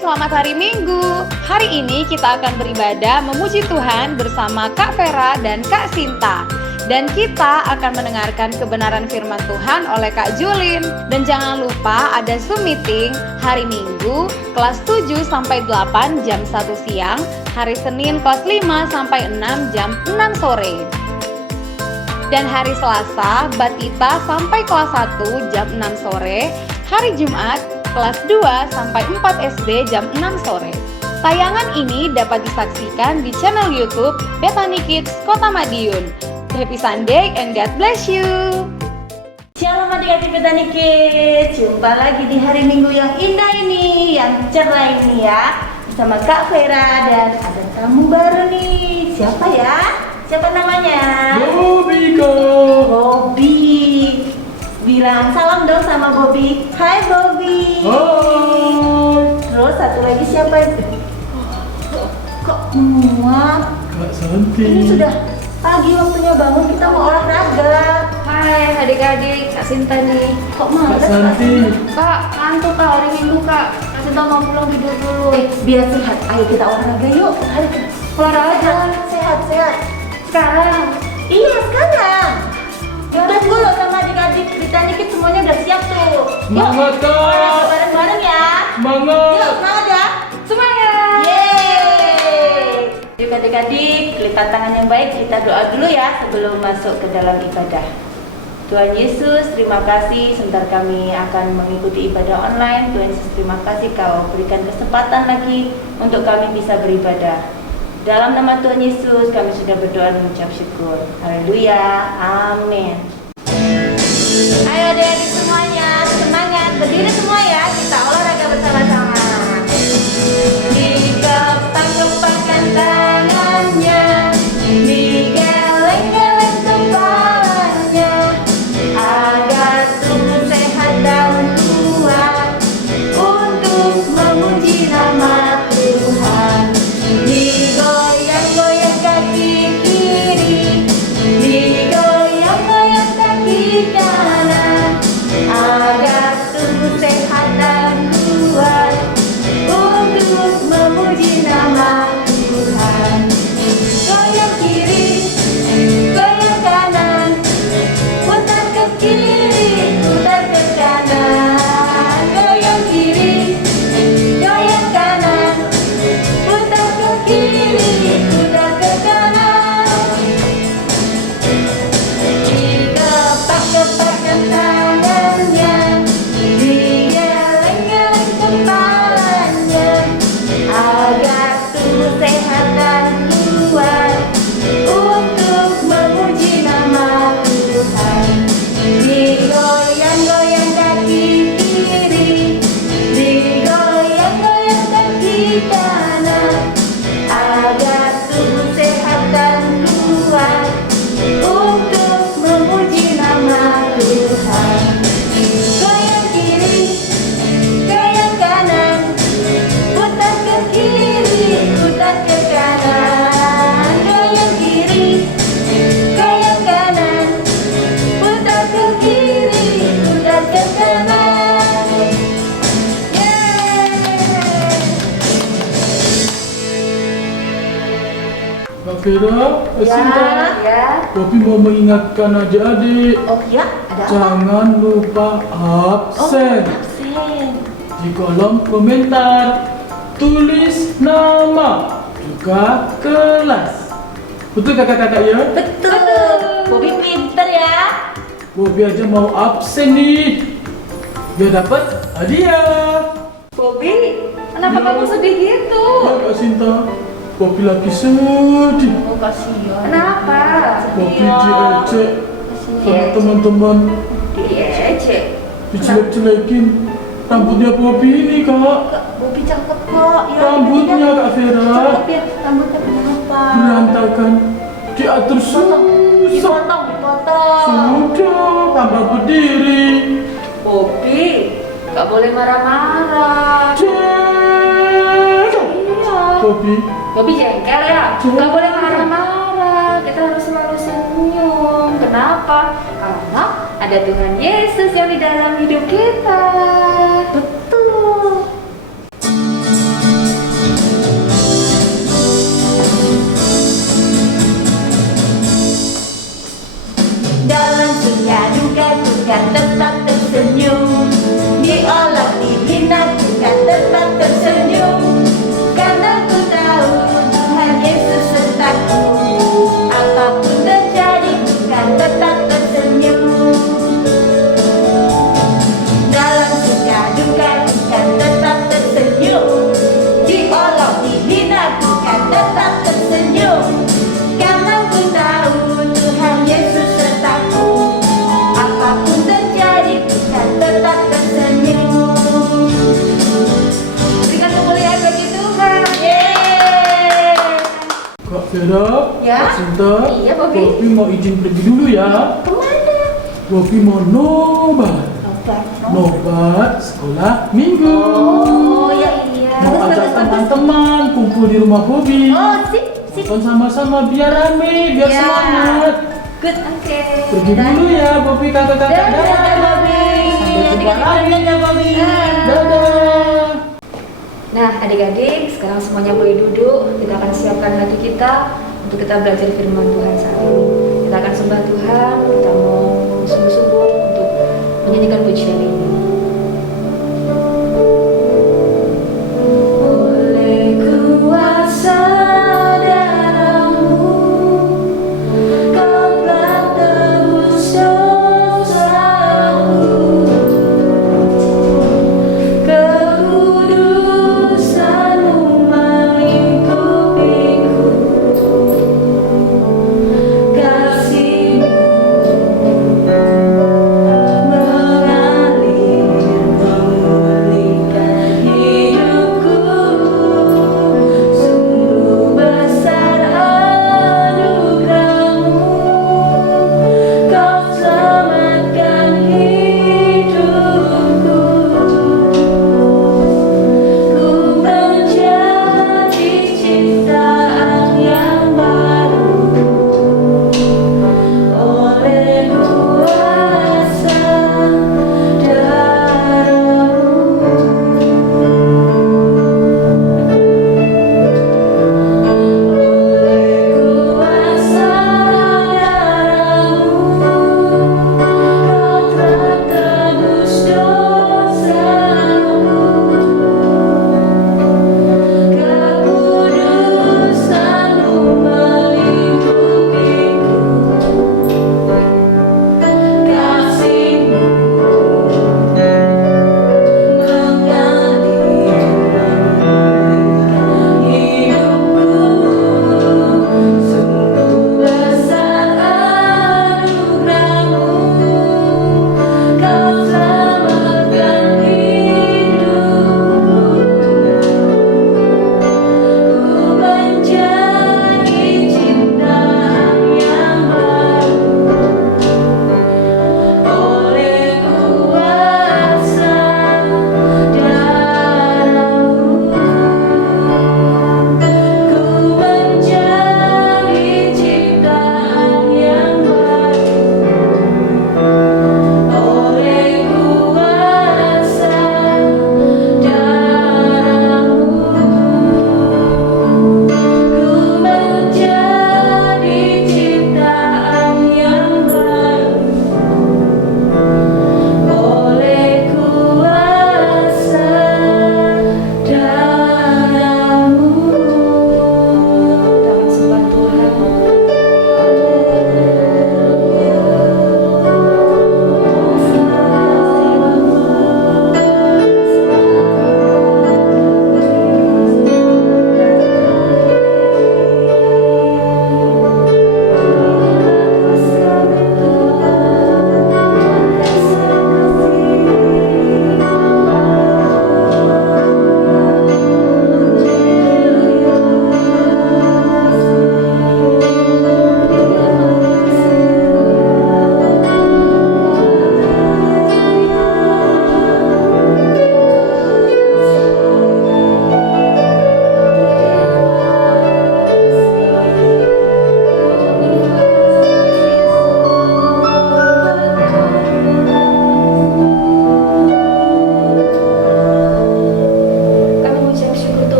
selamat hari Minggu. Hari ini kita akan beribadah memuji Tuhan bersama Kak Vera dan Kak Sinta. Dan kita akan mendengarkan kebenaran firman Tuhan oleh Kak Julin. Dan jangan lupa ada Zoom meeting hari Minggu kelas 7 sampai 8 jam 1 siang, hari Senin kelas 5 sampai 6 jam 6 sore. Dan hari Selasa Batita sampai kelas 1 jam 6 sore, hari Jumat kelas 2 sampai 4 SD jam 6 sore. Tayangan ini dapat disaksikan di channel YouTube Bethany Kids Kota Madiun. Happy Sunday and God bless you. Shalom adik-adik Bethany Kids, jumpa lagi di hari Minggu yang indah ini, yang cerah ini ya, bersama Kak Vera dan ada tamu baru nih. Siapa ya? Siapa namanya? Bobby kak. Bobby. Bilang salam dong sama Bobby. Hai Bobby. Hai. Terus satu lagi siapa itu? Kok muak? Kak Santi. Ini sudah pagi waktunya bangun, kita mau olahraga. Hai adik-adik, Kak Sinta nih. Kok Kak malas? Santi. Kak, ngantuk Kak, hari Minggu Kak. Kak Sinta mau pulang tidur dulu. Biar sehat, ayo kita olahraga yuk. Ayo kita Olahraga sehat. sekarang. Iya sekarang. Tunggu loh sama adik-adik Bethany Kids, semuanya udah siap tuh. Semangat Yuk, kak. olahraga bareng-bareng ya. Semangat. Yuk semangat ya. Semangat. Yeay. Yuk adik-adik, lipat tangan yang baik, kita doa dulu ya sebelum masuk ke dalam ibadah. Tuhan Yesus, terima kasih sebentar kami akan mengikuti ibadah online. Tuhan Yesus, terima kasih Kau berikan kesempatan lagi untuk kami bisa beribadah. Dalam nama Tuhan Yesus kami sudah berdoa dan mengucap syukur. Haleluya, amin. Ayo adik-adik semuanya, semangat, berdiri semua ya, kita olahraga bersama-sama. Dikepak-kepakkan tangannya, digeleng-geleng kepalanya, agar tubuh sehat dan kuat untuk memuji nama Tuhan. Digoyang-goyang kaki kiri, digoyang-goyang kaki kanan, agar tubuh sehat dan kuat untuk memuji nama Tuhan. Goyang kiri, goyang kanan, putar ke kiri, putar ke kanan. Goyang kiri, goyang kanan, putar ke kiri, putar ke kanan. Dikepak-kepakkan tangannya, digeleng-geleng kepalanya, agar tubuh sehat dan kuat untuk memuji nama Tuhan. Digoyang-goyang kaki kiri, digoyang-goyang kaki kanan, agar tubuh sehat dan kuat untuk memuji nama Tuhan. Goyang kiri, goyang kanan, putar ke kiri, putar ke kanan. Goyang kiri, goyang kanan, putar ke kiri, putar ke kanan. Yeay. Kak Vera, Kak Sinta. Ya. Bobby mau mengingatkan adik-adik. Oh ya, ada apa? Jangan lupa absen. Absen. Di kolom komentar tulis nama juga kelas. Betul kakak-kakak ya? Betul. Bobby pinter ya. Bobby aja mau absen nih, biar dapat hadiah. Bobby, kenapa Ya. kamu sedih gitu? Ya Kak Sinta, Bobby lagi sedih. Oh kasihan. Kenapa? Bobby diejek sama teman-teman, Diejek. dijelek-jelekin. Rambutnya Bobby ini kak, Bobby cakep kok. Ya, rambutnya Kak Vera cakep ya. Rambutnya kenapa? berantakan, diatur susah. Dipotong. Sudah tambah berdiri. Bobby, gak boleh marah-marah. Cek. Iya. Bobby, Bobby jengkel ya? Gak boleh marah-marah. Kita harus selalu senyum. Kenapa? Karena ada Tuhan Yesus yang di dalam hidup kita. Betul. Vera, Ya? Kak Sinta, Iya, Bobi. Bobi mau izin pergi dulu ya. Kemana? Bobi mau nobat. Nobat. Nobat sekolah minggu. Oh, ya iya. Mau ajak teman-teman kumpul di rumah Bobi. Oh, sip. Nonton sama-sama biar rame, biar Ya. semangat. Good, oke. Pergi dulu ya, Bobi kakak-kakak. Dadah, Bobi. Sampai jumpa lagi. Dadah, Bobi. Dadah. Nah, adik-adik, sekarang semuanya boleh duduk. Kita akan siapkan hati kita untuk kita belajar firman Tuhan saat ini. Kita akan sembah Tuhan, kita mau sungguh-sungguh untuk menyanyikan pujian ini. Oleh kuasa darah-Mu, Kau telah tebus dosaku. Kekudusan-Mu melingkupiku, kasih-Mu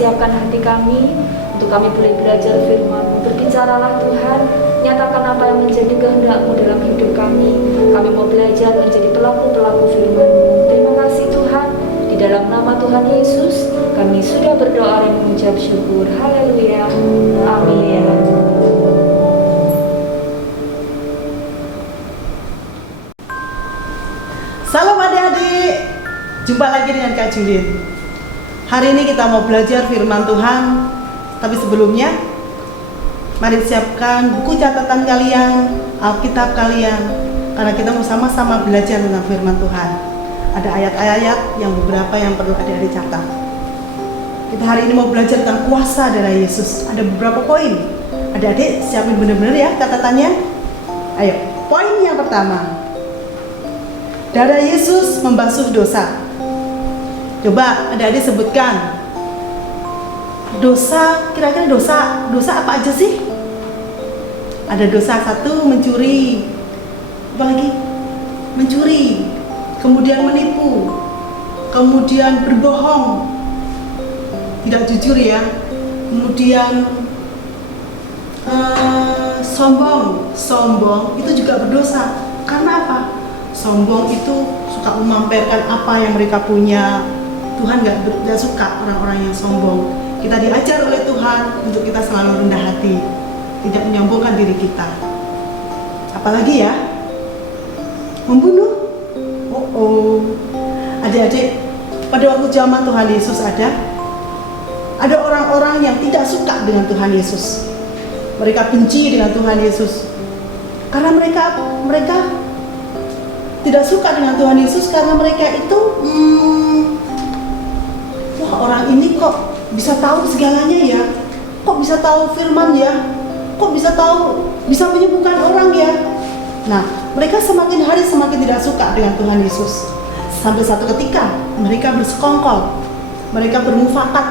siapkan hati kami untuk kami boleh belajar firman-Mu. Berbicaralah Tuhan, nyatakan apa yang menjadi kehendak-Mu dalam hidup kami. Kami mau belajar menjadi pelaku-pelaku firman-Mu. Terima kasih Tuhan, di dalam nama Tuhan Yesus kami sudah berdoa dan mengucap syukur. Haleluya, amin. Salam adik-adik, jumpa lagi dengan Kak Julin. Hari ini kita mau belajar firman Tuhan. Tapi sebelumnya, mari siapkan buku catatan kalian, Alkitab kalian, karena kita mau sama-sama belajar tentang firman Tuhan. Ada ayat-ayat yang beberapa yang perlu adik-adik catat. Kita hari ini mau belajar tentang kuasa darah Yesus. Ada beberapa poin. Adik-adik siapin benar-benar ya catatannya. Ayo, poin yang pertama. Darah Yesus membasuh dosa. Coba adik-adik sebutkan. Dosa, kira-kira dosa apa aja sih? Ada dosa satu, mencuri. Apa lagi? Mencuri. Kemudian menipu. Kemudian berbohong. Tidak jujur ya. Kemudian sombong itu juga berdosa. Karena apa? Sombong itu suka memamerkan apa yang mereka punya. Tuhan gak suka orang-orang yang sombong. Kita diajar oleh Tuhan untuk kita selalu rendah hati, tidak menyombongkan diri kita. Apalagi ya? Membunuh. Adik-adik, pada waktu zaman Tuhan Yesus ada orang-orang yang tidak suka dengan Tuhan Yesus. Mereka benci dengan Tuhan Yesus. Karena mereka tidak suka dengan Tuhan Yesus karena mereka itu wah, orang ini kok bisa tahu segalanya ya? Kok bisa tahu firman ya? Kok bisa menyembuhkan orang ya? Nah, mereka semakin hari semakin tidak suka dengan Tuhan Yesus. Sampai satu ketika mereka bersekongkol, mereka bermufakat,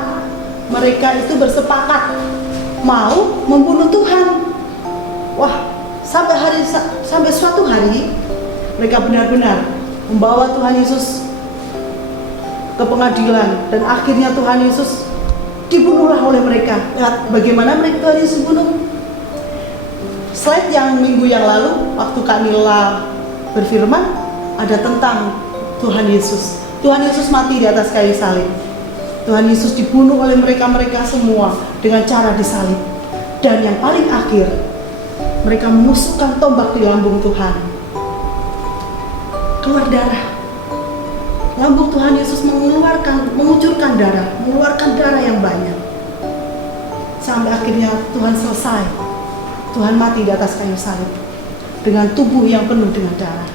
mereka itu bersepakat mau membunuh Tuhan. Wah, sampai suatu hari mereka benar-benar membawa Tuhan Yesus ke pengadilan dan akhirnya Tuhan Yesus dibunuhlah oleh mereka. Lihat bagaimana mereka Tuhan Yesus bunuh. Slide yang minggu yang lalu waktu Kak Nila berfirman ada tentang Tuhan Yesus. Tuhan Yesus mati di atas kayu salib. Tuhan Yesus dibunuh oleh mereka semua dengan cara disalib. Dan yang paling akhir mereka menusukkan tombak di lambung Tuhan. Keluar darah. Lambung Tuhan Yesus mengucurkan darah, mengeluarkan darah yang banyak. Sampai akhirnya Tuhan selesai. Tuhan mati di atas kayu salib dengan tubuh yang penuh dengan darah.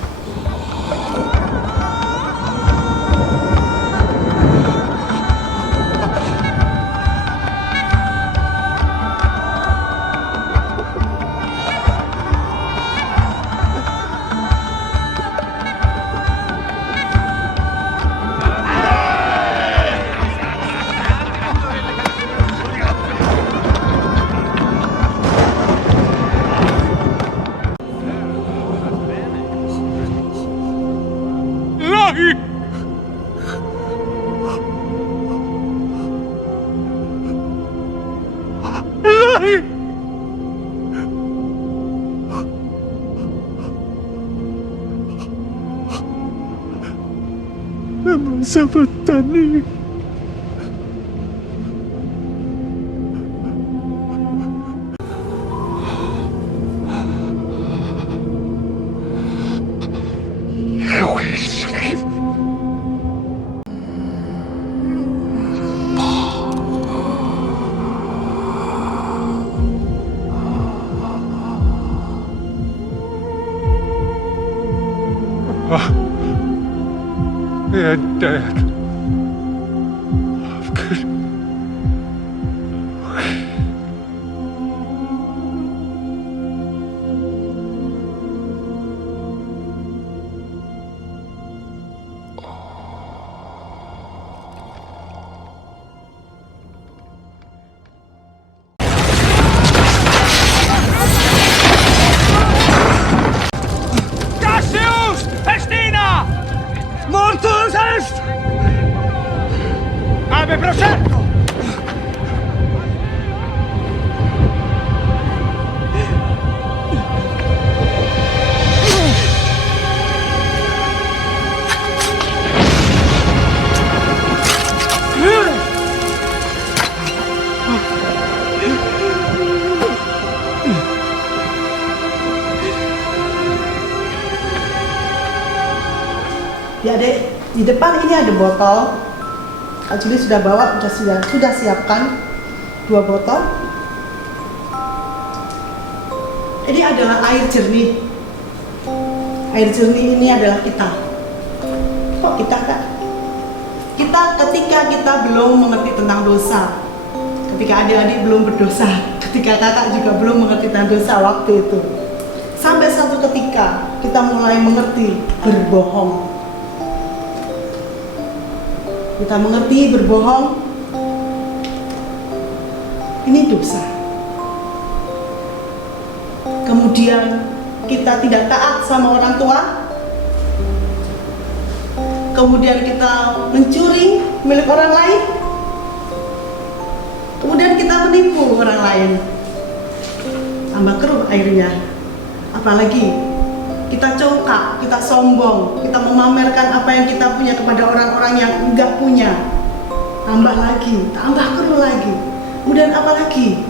Sabatani. Yeah, Dad. Good. Cassius! Festina! Mortus est! Ave procerto! Ya Dek, di depan ini ada botol. Kak Juli sudah bawa, sudah siapkan 2 botol. Ini adalah air jernih. Air jernih ini adalah kita. Kok kok kita Kak. Ketika kita belum mengerti tentang dosa, ketika adik-adik belum berdosa, ketika kakak juga belum mengerti tentang dosa waktu itu, sampai satu ketika kita mulai mengerti berbohong. Kita mengerti berbohong, ini dosa. Kemudian kita tidak taat sama orang tua. Kemudian kita mencuri milik orang lain. Kemudian kita menipu orang lain. Tambah keruh airnya. Apalagi kita congkak, kita sombong, kita memamerkan apa yang kita punya kepada orang-orang yang enggak punya. Tambah keruh lagi. Kemudian apa lagi?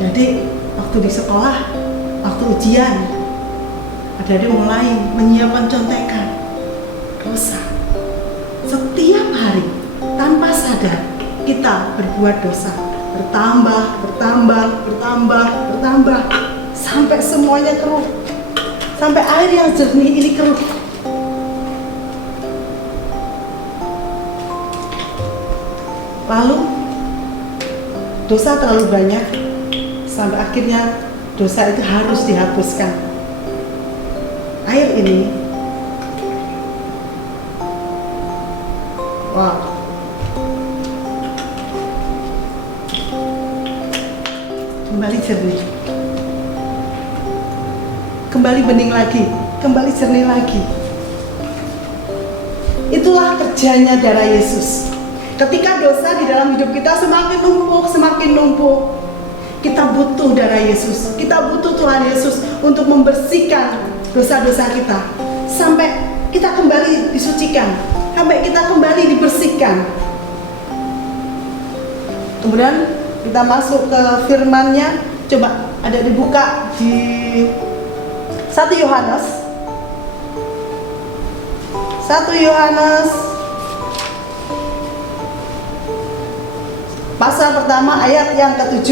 Adik-adik, waktu di sekolah, waktu ujian, adik-adik mulai menyiapkan contekan. Dosa. Setiap hari tanpa sadar kita berbuat dosa, bertambah sampai semuanya keruh, sampai air yang jernih ini keruh. Lalu dosa terlalu banyak sampai akhirnya dosa itu harus dihapuskan. Air ini kembali jernih, kembali bening lagi, kembali jernih lagi. Itulah kerjanya darah Yesus. Ketika dosa di dalam hidup kita semakin numpuk, kita butuh darah Yesus, kita butuh Tuhan Yesus untuk membersihkan dosa-dosa kita sampai kita kembali disucikan, sampai kita kembali dibersihkan. Kemudian kita masuk ke firman-Nya. Coba ada dibuka di 1 Yohanes pasal pertama ayat yang ke-7.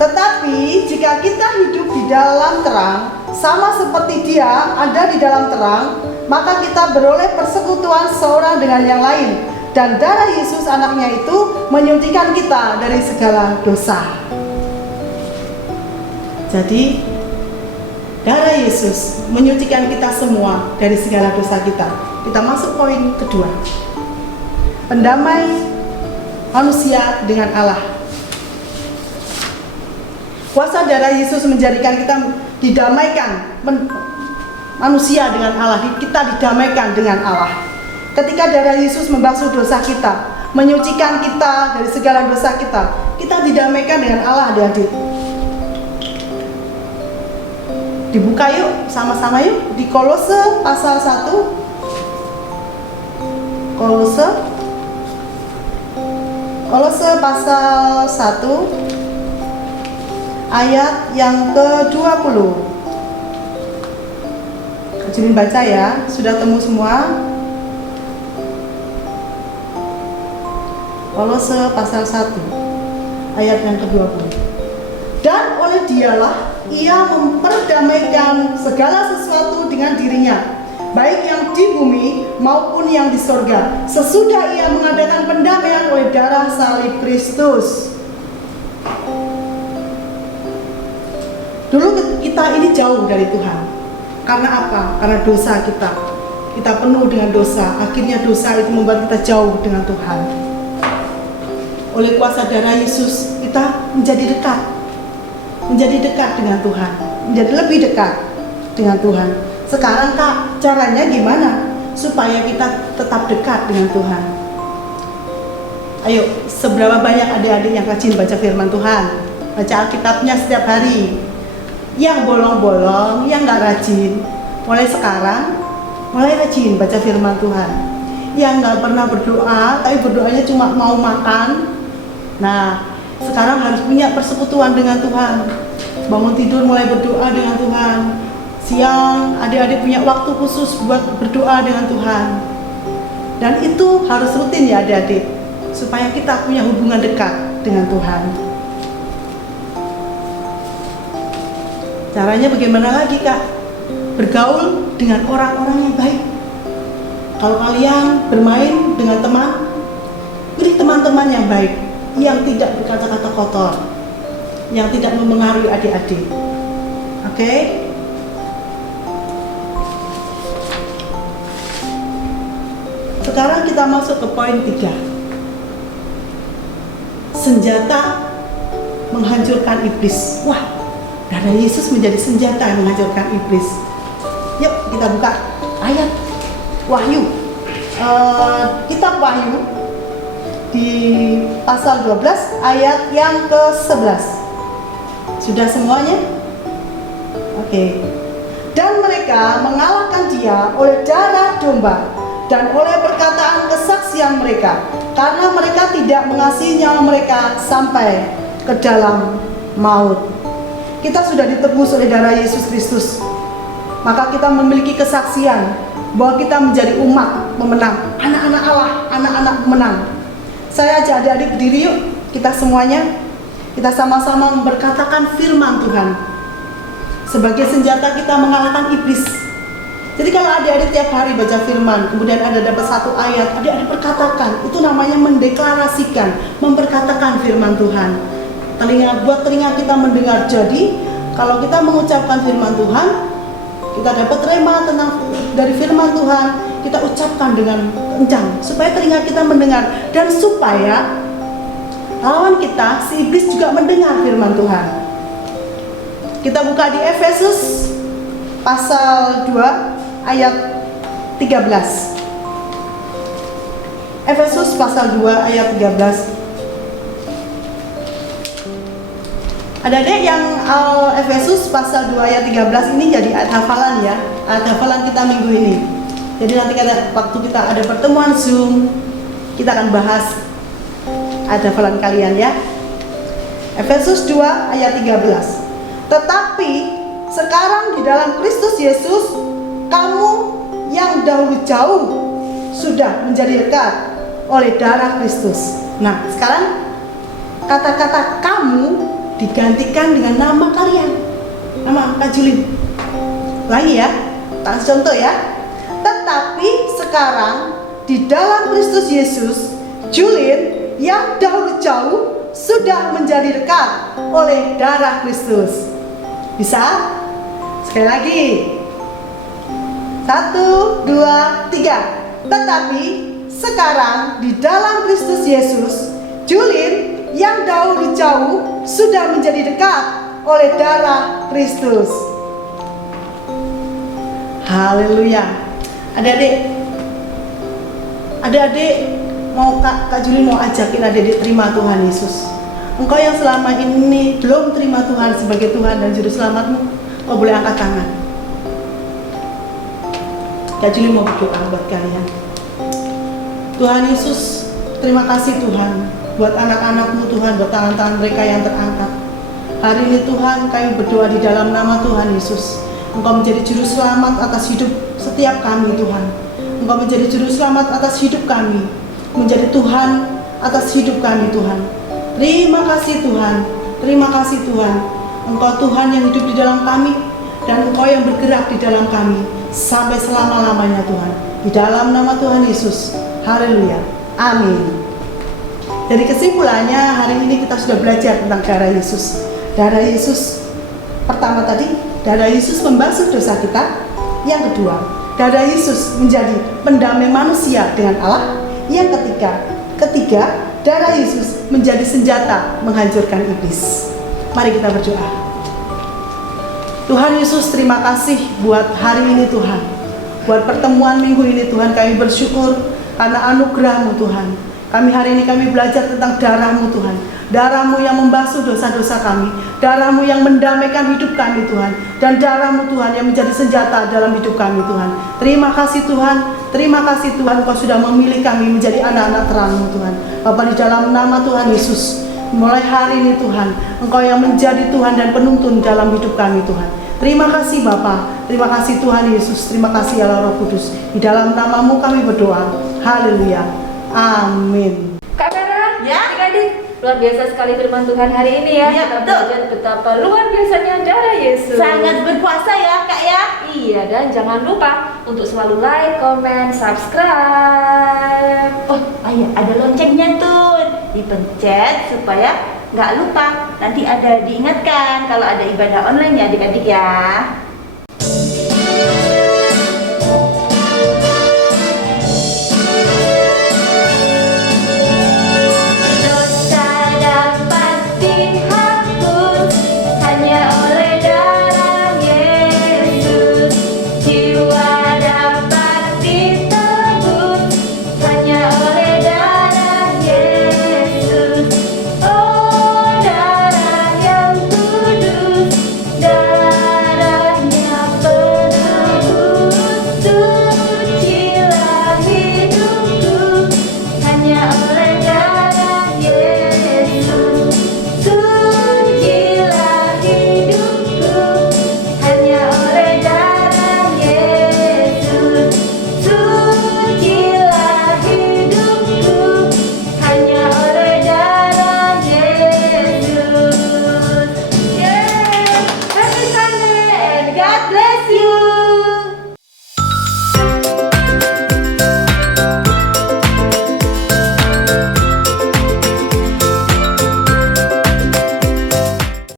Tetapi jika kita hidup di dalam terang, sama seperti Dia ada di dalam terang, maka kita beroleh persekutuan seorang dengan yang lain, dan darah Yesus anaknya itu menyucikan kita dari segala dosa. Jadi darah Yesus menyucikan kita semua dari segala dosa kita. Kita masuk poin kedua, pendamai manusia dengan Allah. Kuasa darah Yesus menjadikan kita didamaikan, manusia dengan Allah, kita didamaikan dengan Allah. Ketika darah Yesus membasuh dosa kita, menyucikan kita dari segala dosa kita, kita didamaikan dengan Allah, adik-adik. Dibuka yuk, sama-sama yuk, di Kolose pasal 1. Kolose pasal 1 ayat yang ke-20. Kecilin baca ya, sudah temu semua? Kolose pasal 1 ayat yang ke-20. Dan oleh Dialah Ia memperdamaikan segala sesuatu dengan dirinya, baik yang di bumi maupun yang di sorga, sesudah Ia mengadakan pendamaian oleh darah salib Kristus. Dulu kita ini jauh dari Tuhan. Karena apa? Karena dosa kita. Kita penuh dengan dosa. Akhirnya dosa itu membuat kita jauh dengan Tuhan. Oleh kuasa darah Yesus, kita menjadi dekat. Menjadi dekat dengan Tuhan. Menjadi lebih dekat dengan Tuhan. Sekarang Kak, caranya gimana? Supaya kita tetap dekat dengan Tuhan. Ayo, seberapa banyak adik-adik yang rajin baca firman Tuhan? Baca Alkitabnya setiap hari. Yang bolong-bolong, yang gak rajin, mulai sekarang mulai rajin baca firman Tuhan. Yang gak pernah berdoa, tapi berdoanya cuma mau makan, nah sekarang harus punya persekutuan dengan Tuhan. Bangun tidur mulai berdoa dengan Tuhan. Siang adik-adik punya waktu khusus buat berdoa dengan Tuhan. Dan itu harus rutin ya adik-adik, supaya kita punya hubungan dekat dengan Tuhan. Caranya bagaimana lagi Kak? bergaul dengan orang-orang yang baik. Kalau kalian bermain dengan teman, pilih teman-teman yang baik, yang tidak berkata-kata kotor, yang tidak mempengaruhi adik-adik. Oke? Sekarang kita masuk ke poin 3. Senjata menghancurkan iblis. Wah, darah Yesus menjadi senjata yang menghancurkan iblis. Yuk kita buka ayat Wahyu, kitab Wahyu di pasal 12 ayat yang ke-11. Sudah semuanya? Oke. Dan mereka mengalahkan dia oleh darah domba dan oleh perkataan kesaksian mereka, karena mereka tidak mengasihi nyawa mereka sampai ke dalam maut. Kita sudah ditebus oleh darah Yesus Kristus, maka kita memiliki kesaksian bahwa kita menjadi umat pemenang, anak-anak Allah, anak-anak pemenang. Saya ajak adik-adik berdiri yuk, kita semuanya, kita sama-sama memberkatakan firman Tuhan sebagai senjata kita mengalahkan iblis. Jadi kalau adik-adik tiap hari baca firman, kemudian ada dapat satu ayat, adik-adik perkatakan, itu namanya mendeklarasikan, memperkatakan firman Tuhan. Buat telinga kita mendengar. Jadi kalau kita mengucapkan firman Tuhan, kita dapat rema dari firman Tuhan, kita ucapkan dengan kencang supaya telinga kita mendengar, dan supaya lawan kita, si iblis juga mendengar firman Tuhan. Kita buka di Efesus pasal 2 ayat 13. Efesus pasal 2 ayat 13. Adik-adik yang Efesus pasal 2 ayat 13 ini jadi ayat hafalan ya. Ayat hafalan kita minggu ini. Jadi nanti waktu kita ada pertemuan Zoom, kita akan bahas ayat hafalan kalian ya. Efesus 2 ayat 13. Tetapi sekarang di dalam Kristus Yesus, kamu yang dahulu jauh sudah menjadi dekat oleh darah Kristus. Nah, sekarang kata-kata kamu digantikan dengan nama kalian. Nama Kak Julin. Lagi ya, tak contoh ya. Tetapi sekarang di dalam Kristus Yesus, Julin yang dahulu jauh sudah menjadi dekat oleh darah Kristus. Bisa? Sekali lagi. 1, 2, 3. Tetapi sekarang di dalam Kristus Yesus, Julin yang dahulu jauh sudah menjadi dekat oleh darah Kristus. Haleluya. Adik-adik mau Kak Juli mau ajakin adik-adik terima Tuhan Yesus. Engkau yang selama ini belum terima Tuhan sebagai Tuhan dan Juru Selamatmu, kau boleh angkat tangan. Kak Juli mau berdoa buat kalian. Tuhan Yesus, terima kasih Tuhan buat anak-anak-Mu Tuhan, buat tangan-tangan mereka yang terangkat. Hari ini Tuhan, kami berdoa di dalam nama Tuhan Yesus. Engkau menjadi Juru Selamat atas hidup setiap kami Tuhan. Engkau menjadi Juru Selamat atas hidup kami, menjadi Tuhan atas hidup kami Tuhan. Terima kasih Tuhan, terima kasih Tuhan. Engkau Tuhan yang hidup di dalam kami, dan Engkau yang bergerak di dalam kami sampai selama-lamanya Tuhan. Di dalam nama Tuhan Yesus, haleluya, amin. Dari kesimpulannya, hari ini kita sudah belajar tentang darah Yesus. Darah Yesus, pertama tadi, darah Yesus membasuh dosa kita. Yang kedua, darah Yesus menjadi pendamai manusia dengan Allah. Yang ketiga, darah Yesus menjadi senjata menghancurkan iblis. Mari kita berdoa. Tuhan Yesus, terima kasih buat hari ini Tuhan. Buat pertemuan minggu ini Tuhan, kami bersyukur karena anugerah-Mu Tuhan. Hari ini kami belajar tentang darah-Mu Tuhan. Darah-Mu yang membasuh dosa-dosa kami. Darah-Mu yang mendamaikan hidup kami Tuhan. Dan darah-Mu Tuhan yang menjadi senjata dalam hidup kami Tuhan. Terima kasih Tuhan. Terima kasih Tuhan, Engkau sudah memilih kami menjadi anak-anak terang-Mu Tuhan. Bapa, di dalam nama Tuhan Yesus, mulai hari ini Tuhan, Engkau yang menjadi Tuhan dan penuntun dalam hidup kami Tuhan. Terima kasih Bapa, terima kasih Tuhan Yesus, terima kasih Allah Roh Kudus. Di dalam nama-Mu kami berdoa. Haleluya. Amin. Kak Vera, Ya? adik-adik, luar biasa sekali firman Tuhan hari ini ya. Iya, Kita betul. belajar betapa luar biasanya darah Yesus. Sangat berkuasa ya Kak ya. Iya, dan jangan lupa untuk selalu like, comment, subscribe. Oh, iya, ada loncengnya tuh. Dipencet supaya nggak lupa. Nanti ada diingatkan kalau ada ibadah online ya adik-adik ya.